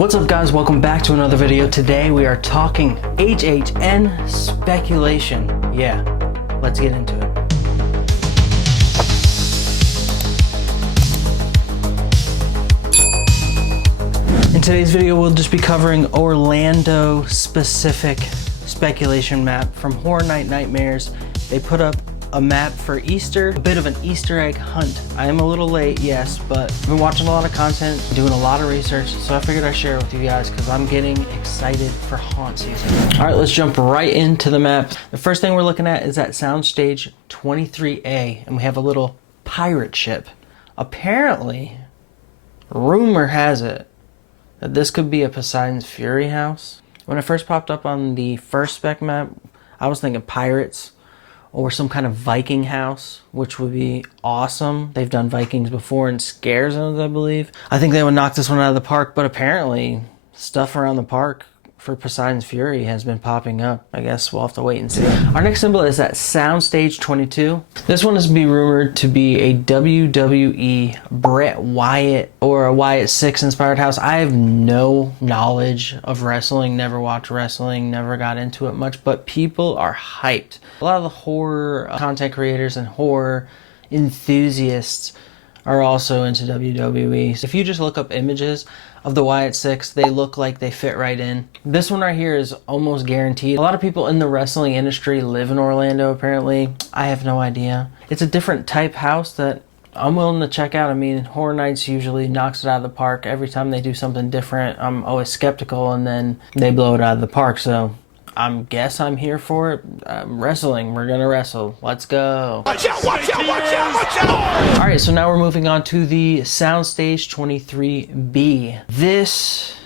What's up guys, welcome back to another video. Today we are talking HHN speculation. Yeah, let's get into it. In today's video we'll just be covering Orlando specific speculation map from Horror Night Nightmares. They put up a map for Easter, a bit of an Easter egg hunt. I am a little late, yes, but I've been watching a lot of content, doing a lot of research, so I figured I'd share it with you guys because I'm getting excited for haunt season. All right, let's jump right into the map. The first thing we're looking at is at Soundstage 23A, and we have a little pirate ship. Apparently, rumor has it that this could be a Poseidon's Fury house. When it first popped up on the first spec map, I was thinking pirates, or some kind of Viking house, which would be awesome. They've done Vikings before in Scare Zones, I believe. I think they would knock this one out of the park, but apparently stuff around the park for Poseidon's Fury has been popping up. I guess we'll have to wait and see. Our next symbol is at Soundstage 22. This one is rumored to be a WWE Bret Wyatt or a Wyatt 6 inspired house. I have no knowledge of wrestling, never watched wrestling, never got into it much, but people are hyped. A lot of the horror content creators and horror enthusiasts are also into WWE. If you just look up images of the Wyatt 6, they look like they fit right in. This one right here is almost guaranteed. A lot of people in the wrestling industry live in Orlando, apparently. I have no idea. It's a different type house that I'm willing to check out. I mean, Horror Nights usually knocks it out of the park. Every time they do something different, I'm always skeptical, and then they blow it out of the park. So I guess I'm here for it. Wrestling, we're gonna wrestle. Let's go. Watch out, watch out, watch out, watch out! All right, so now we're moving on to the Soundstage 23B. This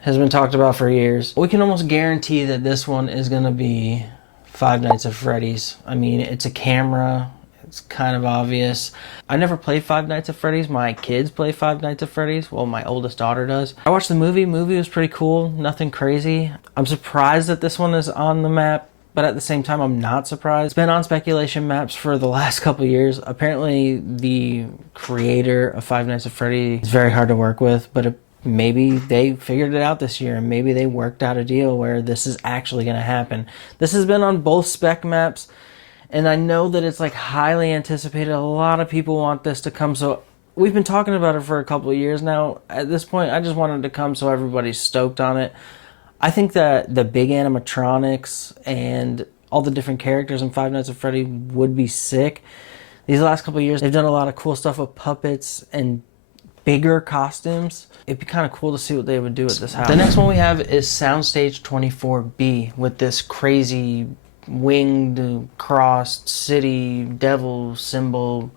has been talked about for years. We can almost guarantee that this one is gonna be Five Nights at Freddy's. I mean, it's a camera. It's kind of obvious. I never played Five Nights at Freddy's. My kids play Five Nights at Freddy's. Well, my oldest daughter does. I watched the movie. Movie was pretty cool. Nothing crazy. I'm surprised that this one is on the map, but at the same time, I'm not surprised. It's been on speculation maps for the last couple of years. Apparently, the creator of Five Nights at Freddy's is very hard to work with, but maybe they figured it out this year, and maybe they worked out a deal where this is actually going to happen. This has been on both spec maps, and I know that it's like highly anticipated. A lot of people want this to come, so we've been talking about it for a couple of years now. At this point, I just wanted to come so everybody's stoked on it. I think that the big animatronics and all the different characters in Five Nights at Freddy would be sick. These last couple of years, they've done a lot of cool stuff with puppets and bigger costumes. It'd be kind of cool to see what they would do at this house. The next one we have is Soundstage 24B with this crazy winged, crossed city devil symbol.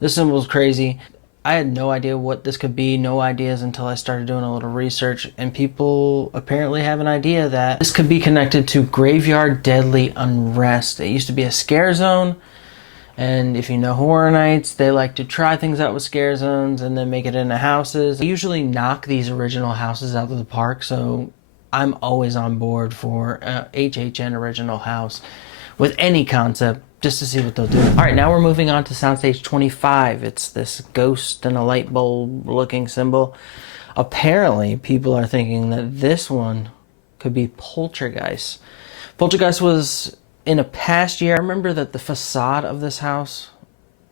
This symbol is crazy. I had no idea what this could be, no ideas until I started doing a little research, and people apparently have an idea that this could be connected to Graveyard Deadly Unrest. It used to be a scare zone, and if you know Horror Nights, they like to try things out with scare zones and then make it into houses. They usually knock these original houses out of the park, so I'm always on board for HHN original house with any concept, just to see what they'll do. All right, now we're moving on to Soundstage 25. It's this ghost and a light bulb looking symbol. Apparently, people are thinking that this one could be Poltergeist. Poltergeist was in a past year. I remember that the facade of this house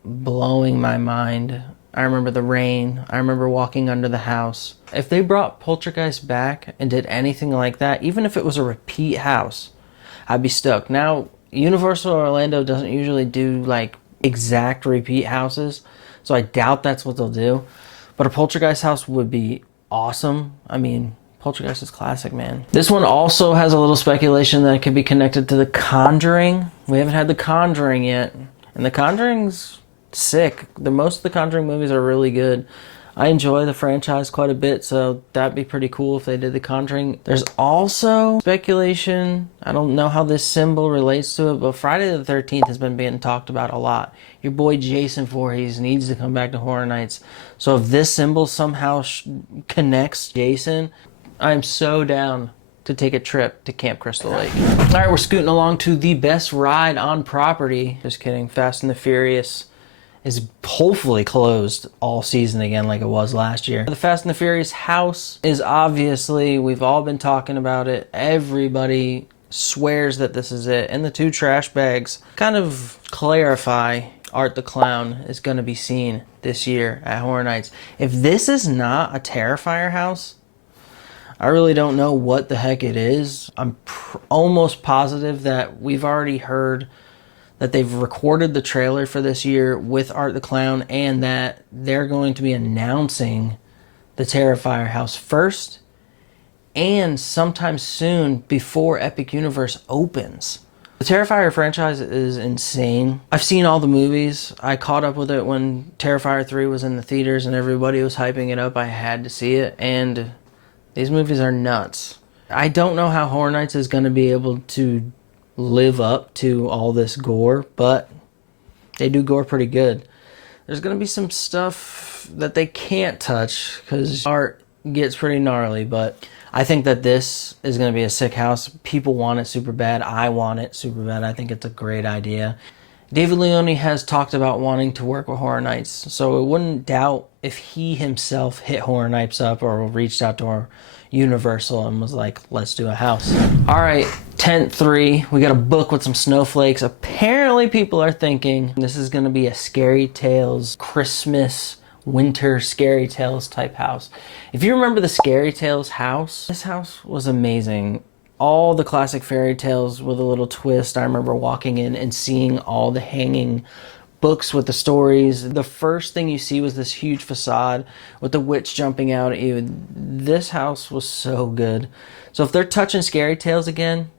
blowing my mind. I remember the rain. I remember walking under the house. If they brought Poltergeist back and did anything like that, even if it was a repeat house, I'd be stoked. Now, Universal Orlando doesn't usually do like exact repeat houses, so I doubt that's what they'll do. But a Poltergeist house would be awesome. I mean, Poltergeist is classic, man. This one also has a little speculation that it could be connected to The Conjuring. We haven't had The Conjuring yet, and The Conjuring's sick. Most of the Conjuring movies are really good. I enjoy the franchise quite a bit, so that'd be pretty cool if they did The Conjuring. There's also speculation, I don't know how this symbol relates to it, but Friday the 13th has been being talked about a lot. Your boy Jason Voorhees needs to come back to Horror Nights. So if this symbol somehow connects Jason, I'm so down to take a trip to Camp Crystal Lake. All right, we're scooting along to the best ride on property. Just kidding, Fast and the Furious is hopefully closed all season again like it was last year. The Fast and the Furious house is obviously, we've all been talking about it. Everybody swears that this is it. And the two trash bags kind of clarify Art the Clown is going to be seen this year at Horror Nights. If this is not a Terrifier house, I really don't know what the heck it is. I'm almost positive that we've already heard that they've recorded the trailer for this year with Art the Clown, and that they're going to be announcing the Terrifier house first and sometime soon before Epic Universe opens. The Terrifier franchise is insane. I've seen all the movies. I caught up with it when Terrifier 3 was in the theaters and everybody was hyping it up. I had to see it, and these movies are nuts. I don't know how Horror Nights is going to be able to live up to all this gore, but they do gore pretty good. There's going to be some stuff that they can't touch because art gets pretty gnarly, but I think that this is going to be a sick house. People want it super bad. I want it super bad. I think it's a great idea. David Leone has talked about wanting to work with Horror Nights, so I wouldn't doubt if he himself hit Horror Nights up or reached out to Universal and was like, let's do a house. All right, tent 3. We got a book with some snowflakes. Apparently people are thinking this is going to be a Scary Tales Christmas winter Scary Tales type house. If you remember the Scary Tales house, this house was amazing. All the classic fairy tales with a little twist. I remember walking in and seeing all the hanging books with the stories. The first thing you see was this huge facade with the witch jumping out at you. This house was so good. So if they're touching Scary Tales again,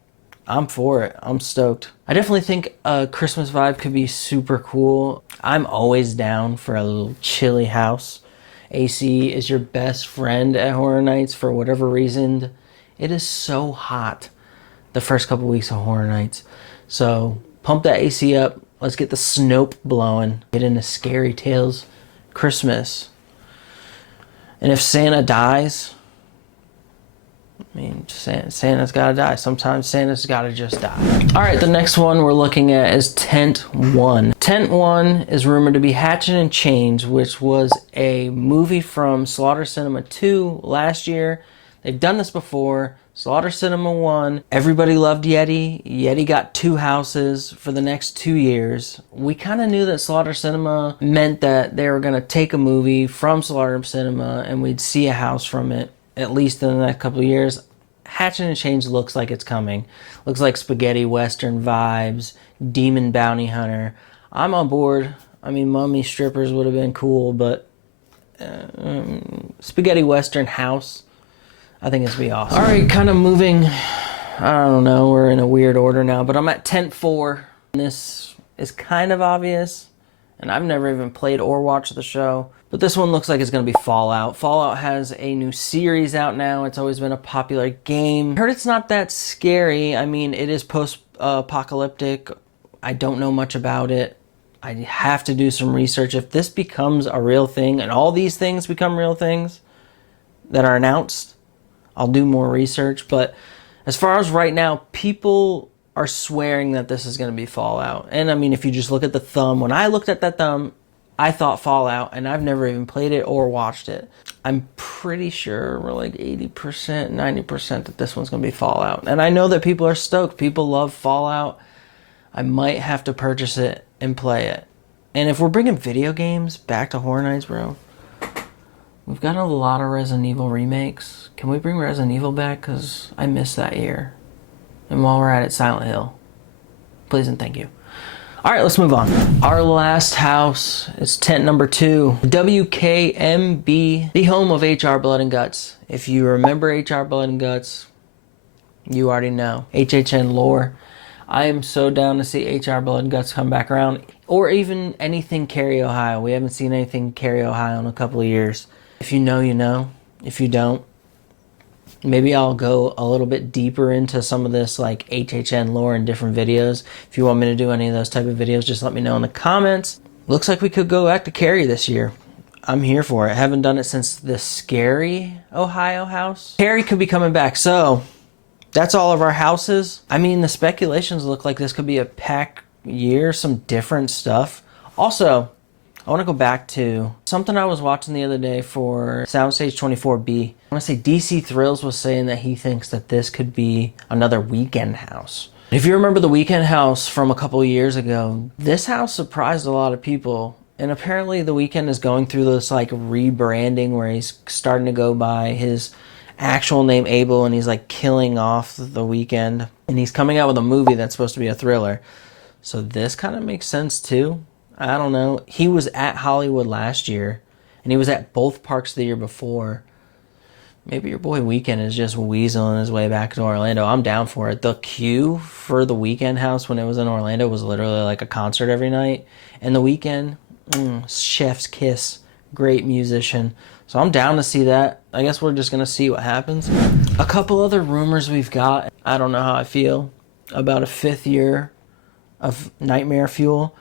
I'm for it. I'm stoked. I definitely think a Christmas vibe could be super cool. I'm always down for a little chilly house. AC is your best friend at Horror Nights for whatever reason. It is so hot the first couple weeks of Horror Nights. So pump that AC up. Let's get the Snope blowing. Get into Scary Tales Christmas. And if Santa dies, I mean, Santa's gotta die. Sometimes Santa's gotta just die. All right, the next one we're looking at is Tent 1. Tent 1 is rumored to be Hatchet and Chains, which was a movie from Slaughter Cinema 2 last year. They've done this before. Slaughter Cinema 1. Everybody loved Yeti. Yeti got 2 houses for the next 2 years. We kind of knew that Slaughter Cinema meant that they were going to take a movie from Slaughter Cinema and we'd see a house from it, at least in the next couple of years. Hatchet and Chains looks like it's coming. Looks like spaghetti western vibes. Demon bounty hunter. I'm on board. I mean, mummy strippers would have been cool, but spaghetti western house, I think it's gonna be awesome. All right, kind of moving, I don't know, we're in a weird order now, but I'm at Tent 4. This is kind of obvious, and I've never even played or watched the show, but this one looks like it's gonna be Fallout. Fallout has a new series out now. It's always been a popular game. I heard it's not that scary. I mean, it is post-apocalyptic. I don't know much about it. I have to do some research. If this becomes a real thing, and all these things become real things that are announced, I'll do more research. But as far as right now, people are swearing that this is going to be Fallout. And I mean, if you just look at the thumb, when I looked at that thumb, I thought Fallout, and I've never even played it or watched it. I'm pretty sure we're like 80%, 90% that this one's going to be Fallout. And I know that people are stoked. People love Fallout. I might have to purchase it and play it. And if we're bringing video games back to Horror Nights, bro, we've got a lot of Resident Evil remakes. Can we bring Resident Evil back? Because I missed that year. And while we're at it, Silent Hill. Please and thank you. All right, let's move on. Our last house is tent number 2. WKMB, the home of HR Blood and Guts. If you remember HR Blood and Guts, you already know. HHN lore. I am so down to see HR Blood and Guts come back around. Or even anything Cary, Ohio. We haven't seen anything Cary, Ohio in a couple of years. If you know, you know. If you don't, maybe I'll go a little bit deeper into some of this like HHN lore in different videos. If you want me to do any of those type of videos, just let me know in the comments. Looks like we could go back to Cary this year. I'm here for it. I haven't done it since the Scary Ohio house. Cary could be coming back. So that's all of our houses. I mean, the speculations look like this could be a packed year, some different stuff. Also, I want to go back to something I was watching the other day for Soundstage 24B. I want to say DC Thrills was saying that he thinks that this could be another Weekend house. If you remember the Weekend house from a couple of years ago, this house surprised a lot of people. And apparently the Weekend is going through this like rebranding where he's starting to go by his actual name Abel, and he's like killing off the Weekend. And he's coming out with a movie that's supposed to be a thriller. So this kind of makes sense too. I don't know. He was at Hollywood last year, and he was at both parks the year before. Maybe your boy Weekend is just weaseling his way back to Orlando. I'm down for it. The queue for the Weekend house when it was in Orlando was literally like a concert every night. And the Weekend, chef's kiss, great musician. So I'm down to see that. I guess we're just going to see what happens. A couple other rumors we've got. I don't know how I feel about a 5th year of Nightmare Fuel.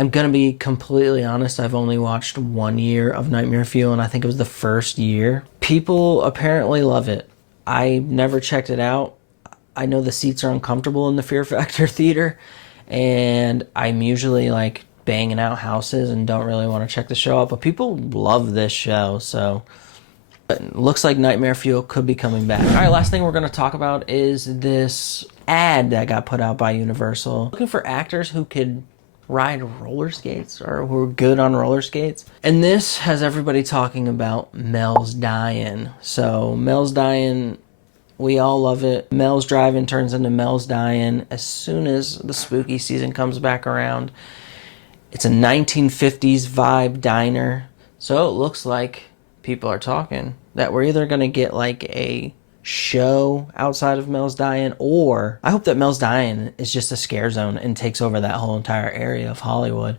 I'm going to be completely honest. I've only watched 1 year of Nightmare Fuel, and I think it was the first year. People apparently love it. I never checked it out. I know the seats are uncomfortable in the Fear Factor theater, and I'm usually like banging out houses and don't really want to check the show out, but people love this show, so it looks like Nightmare Fuel could be coming back. All right, last thing we're going to talk about is this ad that got put out by Universal. Looking for actors who could ride roller skates or who are good on roller skates. And this has everybody talking about Mel's Dying. So Mel's Dying, we all love it. Mel's Driving turns into Mel's Dying as soon as the spooky season comes back around. It's a 1950s vibe diner. So it looks like people are talking that we're either going to get like a show outside of Mel's Dying, or I hope that Mel's Dying is just a scare zone and takes over that whole entire area of Hollywood.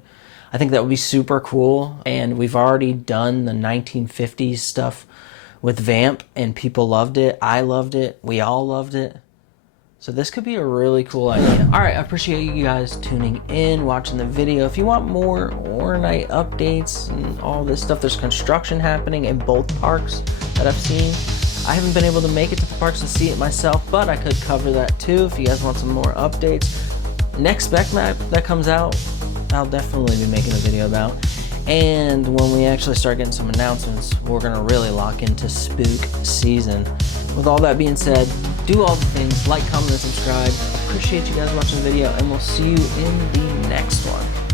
I think that would be super cool. And we've already done the 1950s stuff with Vamp, and people loved it. I loved it. We all loved it. So this could be a really cool idea. All right, I appreciate you guys tuning in, watching the video. If you want more Horror Night updates and all this stuff, there's construction happening in both parks that I've seen. I haven't been able to make it to the parks to see it myself, but I could cover that too if you guys want some more updates. Next Spec map that comes out, I'll definitely be making a video about. And when we actually start getting some announcements, we're gonna really lock into spook season. With all that being said, do all the things, like, comment, and subscribe. Appreciate you guys watching the video, and we'll see you in the next one.